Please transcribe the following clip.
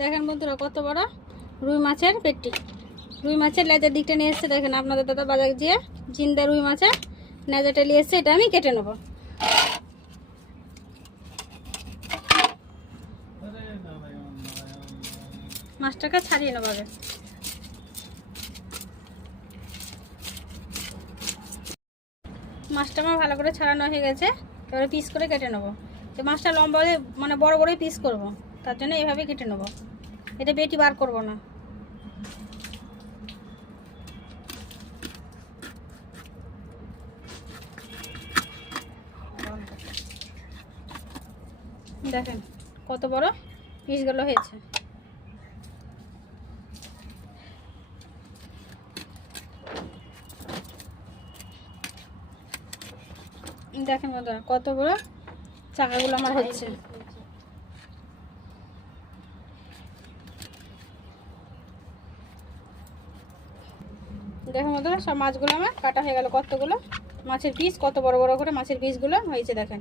দেখেন বন্ধুরা কত বড় রুই মাছের পেটি। রুই মাছের লেজের দিকটা নিয়ে এসছে দেখেন, আপনাদের দাদা বাজার দিয়ে জিন্দা রুই মাছের লেজাটা নিয়ে এসছে। এটা আমি কেটে নেব। মাছটাকে ছাড়িয়ে নেব আগে। মাছটা আমার ভালো করে ছাড়ানো হয়ে গেছে, এবারে পিস করে কেটে নেবো। তো মাছটা লম্বা মানে বড় বড়ই পিস করব, তার জন্য এভাবে কেটে নেব। এটা বেটি বার করব না। দেখেন কত বড় পিসগুলো হয়েছে। দেখেন বন্ধুরা কত বড় চাকাগুলো আমার হচ্ছে। দেখেন বন্ধুরা সব মাছগুলো আমার কাটা হয়ে গেল। কতগুলো মাছের পিস, কত বড় বড় করে মাছের পিসগুলো হয়েছে দেখেন।